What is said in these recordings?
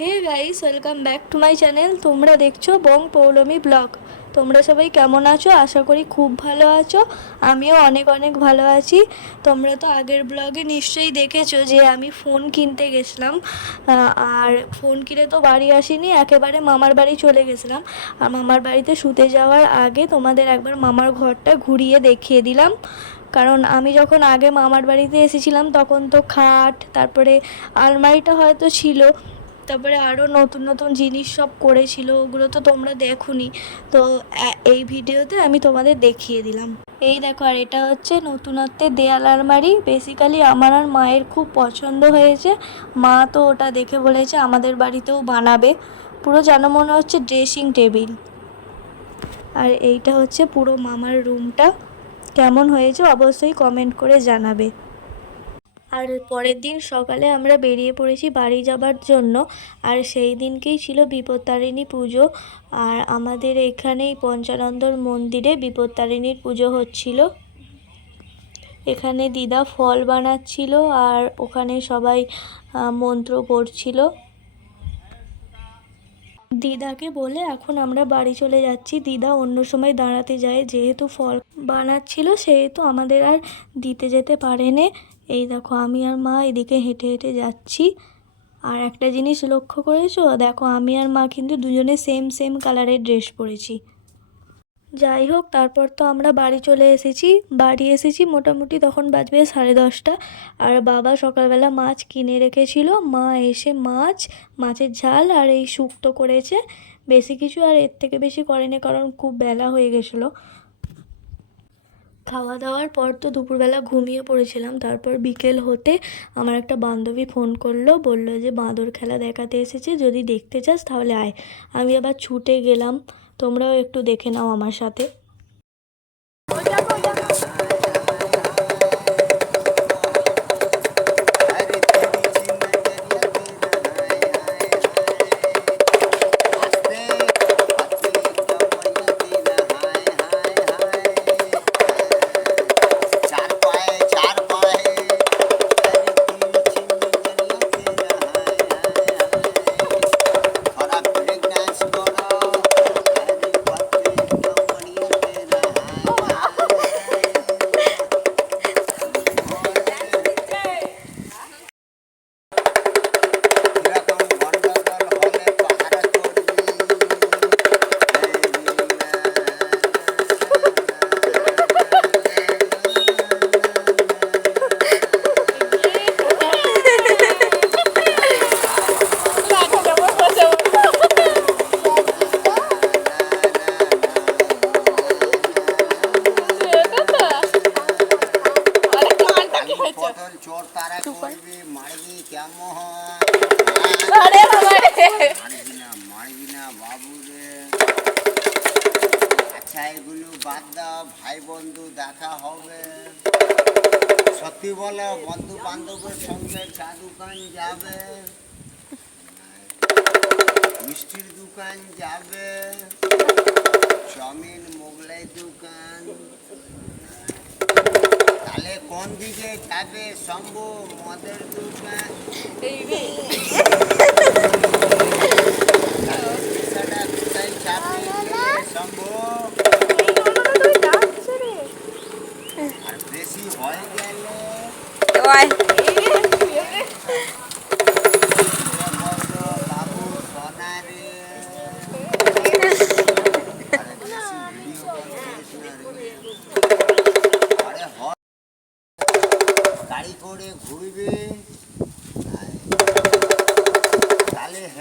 Hey guys welcome back to my channel তোমরা দেখছ বং Poulami blog. তোমরা সবাই কেমন আছো? আশা করি খুব ভালো আছো। আমিও অনেক অনেক ভালো আছি। তোমরা তো আগের ব্লগে নিশ্চয়ই দেখেছ যে আমি ফোন কিনতে গেছিলাম। আর ফোন কিনে তো বাড়ি আসিনি, একেবারে মামার বাড়ি চলে গেছিলাম। আর মামার বাড়িতে শুতে যাওয়ার আগে তোমাদের একবার মামার ঘরটা ঘুরিয়ে দেখিয়ে দিলাম। কারণ আমি যখন আগে মামার বাড়িতে এসেছিলাম, তখন তো খাট, তারপরে আলমারিটা হয়তো ছিল। তারপরে আরও নতুন নতুন জিনিস সব করেছিল, ওগুলো তো তোমরা দেখোনি। তো এই ভিডিওতে আমি তোমাদের দেখিয়ে দিলাম। এই দেখো, আর এটা হচ্ছে নতুনত্বের দেয়াল আলমারি। বেসিক্যালি আমার আর মায়ের খুব পছন্দ হয়েছে। মা তো ওটা দেখে বলেছে আমাদের বাড়িতেও বানাবে। পুরো যেন মনে হচ্ছে ড্রেসিং টেবিল আর এইটা হচ্ছে পুরো মামার রুমটা কেমন হয়েছে অবশ্যই কমেন্ট করে জানাবে। আর পরের দিন সকালে আমরা বেরিয়ে পড়েছি বাড়ি যাবার জন্য। আর সেই দিনকেই ছিল বিপত্তারিণী পুজো। আর আমাদের এখানেই পঞ্চানন্দর মন্দিরে বিপত্তারিণীর পুজো হচ্ছিল। এখানে দিদা ফল বানাচ্ছিল আর ওখানে সবাই মন্ত্র পড়ছিল। দিদাকে বলে এখন আমরা বাড়ি চলে যাচ্ছি। দিদা অন্য সময় দাঁড়াতে যায়, যেহেতু ফল বানাচ্ছিল, সেহেতু আমাদের আর দিতে যেতে পারেনি। এই দেখো, আমি আর মা এদিকে হেঁটে হেঁটে যাচ্ছি। আর একটা জিনিস লক্ষ্য করেছ? দেখো, আমি আর মা কিন্তু দুজনে সেম সেম কালারের ড্রেস পরেছি। যাই হোক, তারপর তো আমরা বাড়ি চলে এসেছি। বাড়ি এসেছি মোটামুটি তখন বাজবে সাড়ে দশটা। আর বাবা সকালবেলা মাছ কিনে রেখেছিল। মা এসে মাছ, মাছের ঝাল আর এই শুক্তো করেছে। বেশি কিছু আর এর থেকে বেশি করেনি, কারণ খুব বেলা হয়ে গেছিল। খাওয়া দাওয়ার পর তো দুপুরবেলা ঘুমিয়ে পড়েছিলাম। তারপর বিকেল হতে আমার একটা বান্ধবী ফোন করল, বলল যে, বাঁদর খেলা দেখাতে এসেছে, যদি দেখতে চাস তাহলে আয়। আমি আবার ছুটে গেলাম। তোমরাও একটু দেখে নাও আমার সাথে। আচ্ছা ভাই বন্ধু দেখা হবে। সত্যি বলো বন্ধু বান্ধবের চা দোকান যাবে? মিষ্টির দোকান যাবে? চাউমিন, মোগলাই দোকান? তাহলে কোন দিকে যাবে শম্ভু? মদের গেলে শম্ভু? আর বেশি হয়ে গেলে?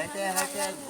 Xe 对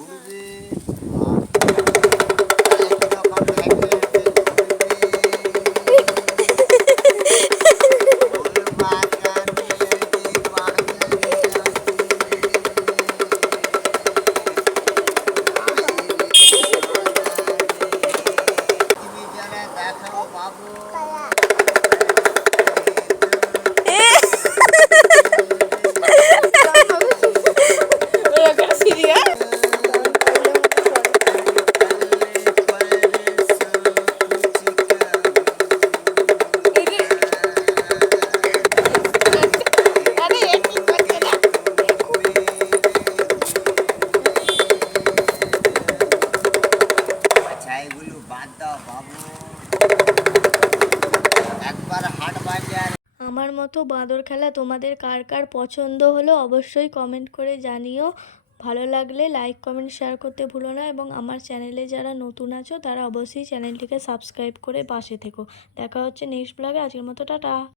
আমার মতো বাঁদর খেলা তোমাদের কার কার পছন্দ হলো অবশ্যই কমেন্ট করে জানিও। ভালো লাগলে লাইক কমেন্ট শেয়ার করতে ভুলো না এবং আমার চ্যানেলে যারা নতুন আছো তারা অবশ্যই চ্যানেলটিকে সাবস্ক্রাইব করে পাশে থেকো। দেখা হচ্ছে নেক্সট ব্লগে আজকের মতো টাটা।